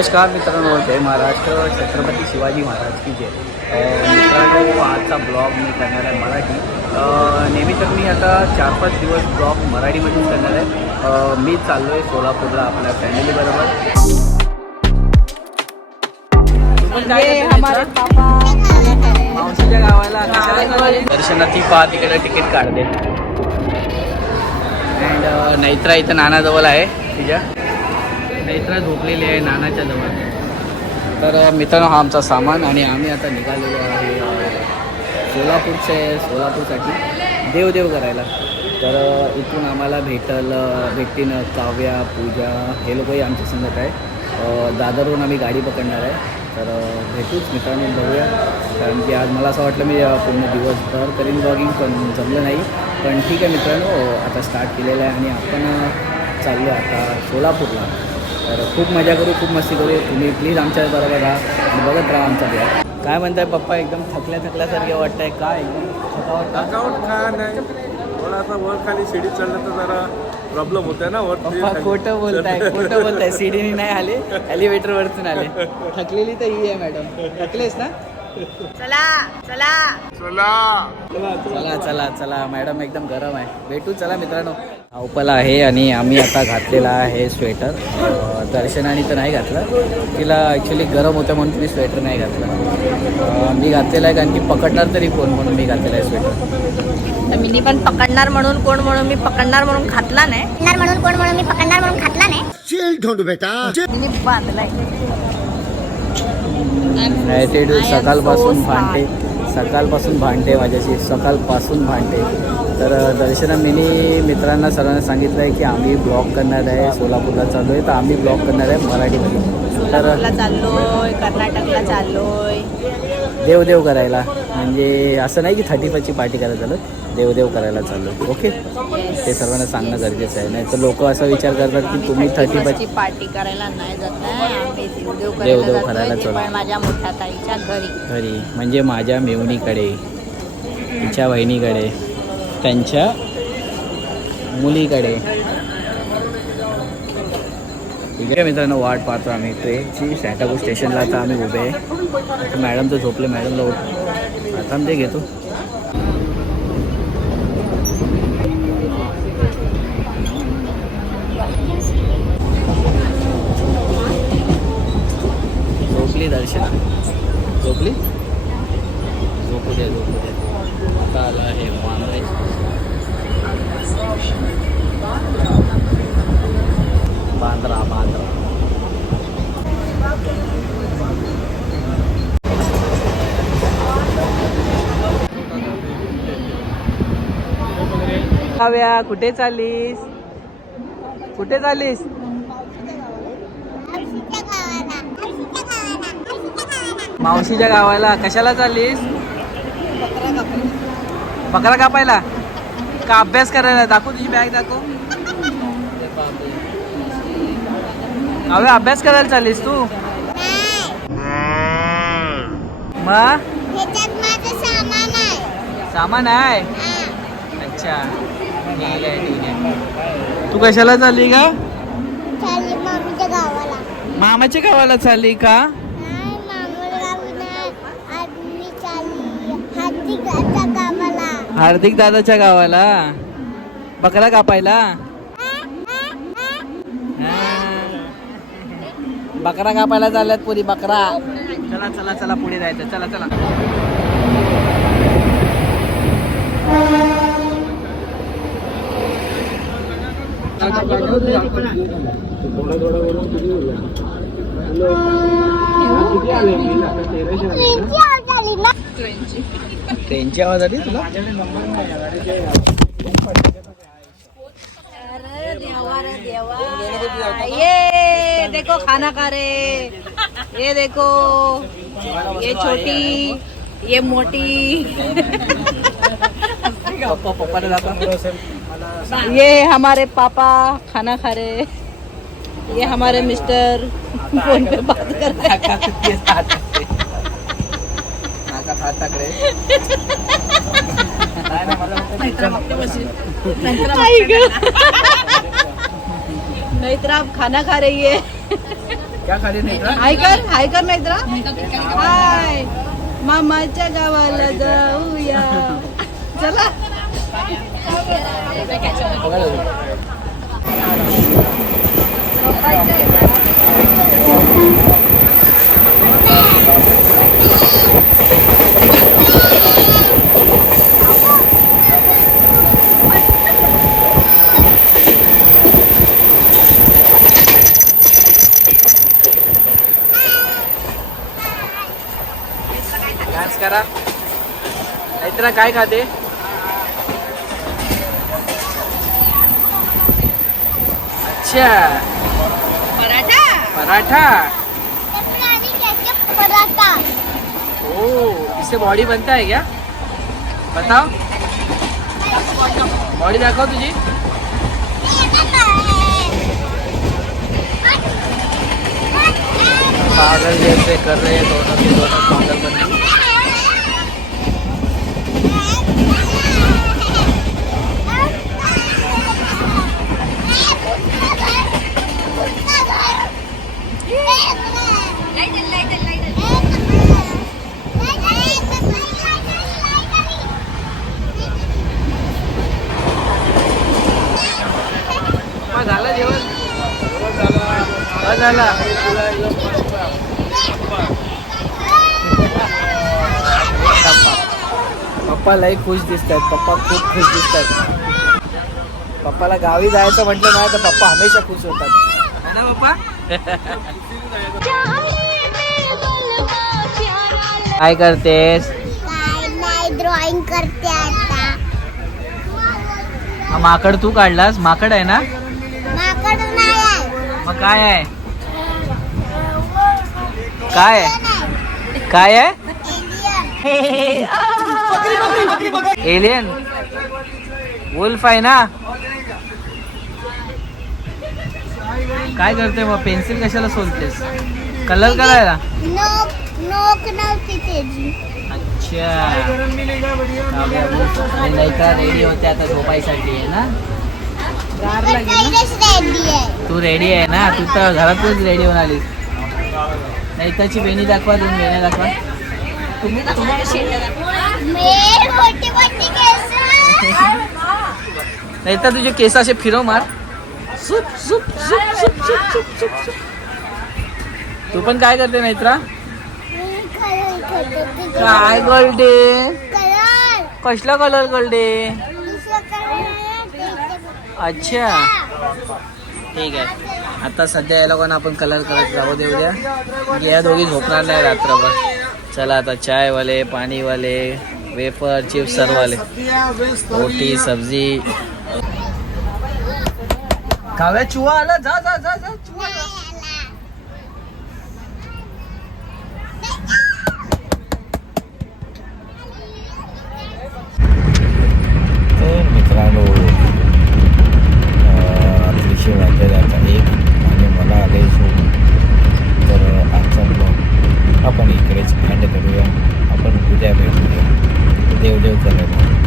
नमस्कार मित्रांनो, जय महाराष्ट्र. छत्रपती शिवाजी महाराज की जय. मित्रांनो, आजचा ब्लॉग मी करणार आहे मराठी. नेहमी तर मी आता 4-5 दिवस ब्लॉग मराठीमध्येच करणार आहे. मी चाललो आहे सोलापूरला आपल्या फॅमिलीबरोबर. मावशीच्या गावाला दर्शनाची पहा, तिकडे तिकीट काढते. अँड नैत्रा इथं नानाजवळ आहे. तिच्या नैत्रा झोपलेली आहे नानाच्या जवळ. तर मित्रांनो, हा आमचा सामान आणि आम्ही आता निघालेलो आहे सोलापूरसाठी देवदेव करायला. तर इथून आम्हाला भेटतीन काव्या, पूजा हे लोकही आमच्या संगत आहे. दादरवरून आम्ही गाडी पकडणार आहे. तर भेटूच मित्रांनो, बघूया. कारण की आज मला असं वाटलं मी पूर्ण दिवसभर करीन ब्लॉगिंग, पण जमलं नाही. पण ठीक आहे मित्रांनो, आता स्टार्ट केलेलं आहे आणि आपण चाललो आता सोलापूरला. तर खूप मजा करू, खूप मस्ती करू. तुम्ही प्लीज आमच्या बरोबर राहा आणि बघत राहा आमचा ब्लॉग. काय म्हणताय पप्पा, एकदम थकल्यासारखे वाटतंय का? एकदम थकावट काय नाही, थोडासा वर खाली शिडी चढलं तर जरा प्रॉब्लेम होत आहे ना. पप्पा खोटं बोलताय. सीडीने नाही आले, एलिव्हेटरवरतून आले. थकलेली तर ही आहे मॅडम. थकलेस ना? चला चला चला चला चला मॅडम, एकदम गरम आहे. भेटू. चला मित्रांनो, धावपला आहे आणि आम्ही आता घातलेला आहे स्वेटर. दर्शनाने तर नाही घातलं, तिला ॲक्च्युली गरम होतं म्हणून तिने स्वेटर नाही घातलं. मी घातलेला आहे कारण की पकडणार तरी कोण म्हणून मी घातलेला आहे स्वेटर. तर मी पण पकडणार म्हणून कोण म्हणून मी पकडणार म्हणून घातला नाही. मी पकडणार म्हणून घातला नाही. मी बांधलाय. ते सकाळपासून भांडते माझ्याशी, सकाळपासून भांडते. तर दर्शना मित्रांना सर्वांना सांगितलं आहे की आम्ही ब्लॉग करणार आहे. सोलापूरला चाललो आहे, तर आम्ही ब्लॉग करणार आहे मराठीमध्ये. सोलापूरला चाललोय, कर्नाटकला चाललोय. देवदेव करायला, म्हणजे असं नाही की 31ची पार्टी करायला चालू, देवदेव करायला चाललो. ओके, ते सर्वांना सांगणं गरजेचं आहे. नाही तर लोक असा विचार करतात की तुम्ही 31ची पार्टी करायला नाही जात आहे. आम्ही देवदेव करायला चाललो. पण माझ्या मोठ्या ताईच्या घरी, म्हणजे माझ्या मेवणीकडे, तिच्या बहिणीकडे, त्यांच्या मुलीकडे. ठीक आहे मित्रांनो, वाट पाहतो आम्ही ट्रेनची. सॅटागो स्टेशनला आता आम्ही उभे आहे. मॅडम तर झोपले, मॅडमला उठ आता ते घेतो. झोपली दर्शना, झोपली. झोपू दे. आता आला आहे वांद्रे. बांद्रा. काव्या, कुठे चाललीस? मावशीच्या गावाला. कशाला चाललीस? बकरा कापायला का अभ्यास करायला? दाखव तुझी बॅग, दाखव. अवे, अभ्यास करायला चाललीस तू? मग सामान आहे. अच्छा, ठीक आहे. तू कशाला चालली का? मामाच्या गावाला चालली का? हार्दिक दादाच्या गावाला बकरा कापायला. बकरा कापायला चालल्यात पुरी. बकरा. चला पुढे जायचं. चला. ट्रेनची आवाज आली तुला? ये देखो खाना खा रहे. ये देखो, ये छोटी, ये मोटी. पप्पा जाता. ये हमारे पापा खाना खा रहे. ये हमारे मिस्टर फोन पे बात कर रहे हैं. नहीं तो आप खाना खा रही है. क्या खाली नाही का? हाय कर मित्रा. हाय मामाच्या गावाला जाऊया. चला. डान्स करा. मित्रा काय खाते? अच्छा पराठा. पराठा. पराठा. ओ इससे बॉडी बनता है क्या? बताओ. बॉडी दाखव तुझी. पागल जैसे कर रहे हैं दोनों के दोनों पागल बंदी. झालं जेवण? झाला. पप्पा लई खुश दिसत आहेत. पप्पा खूप खुश दिसत आहेत. पप्पाला गावी जायचं म्हटलं ना तर पप्पा हमेशा खुश होतात है ना पप्पा? काय करतेस? काय नाही ड्रॉइंग करते आता. हा माकड तू काढलास? माकड आहे ना? माकड नाही आहे. मग काय आहे? काय आहे? काय आहे? एलियन. वुल्फ आहे ना? काय करते मग? पेन्सिल कशाला सोलतेस? कलर करायला? नोक नव्हती त्याची. अच्छा. नाही का रेडी होते आता झोपायसाठी आहे ना? रेडी आहे. तू रेडी आहे ना? तू तर घरातूनच रेडी होऊन आलीस. नाही त्याची वेणी दाखवा. दोन वेण्या दाखवा. मोठी मोठी केस. नाही तर तुझे केस असे फिरव मार. सुप सुप सुप सुप सुप सुप सुप सुप. तू पण काय करते मैत्रा? काय गोल्डे? कलर. कसला कलर गोल्डे? अच्छा ठीक आहे. आता सध्या या लोकांना आपण कलर करत राहू देऊ द्या. म्हणजे या दोघी झोपणार नाही रात्रभर. चला आता चायवाले, पाणीवाले, वेफर, चिप्स सर्ववाले, रोटी सब्जी. काव्या चुहा आला. जा जा जा जा चुहा आला. तर मित्रांनो रात्रीचे वाजले आता 1 आणि मला आले झोप. तर आजचा ब्लॉग आपण इकडेच एंड करूया. आपण उद्या भेटूया. देव देव चालेल.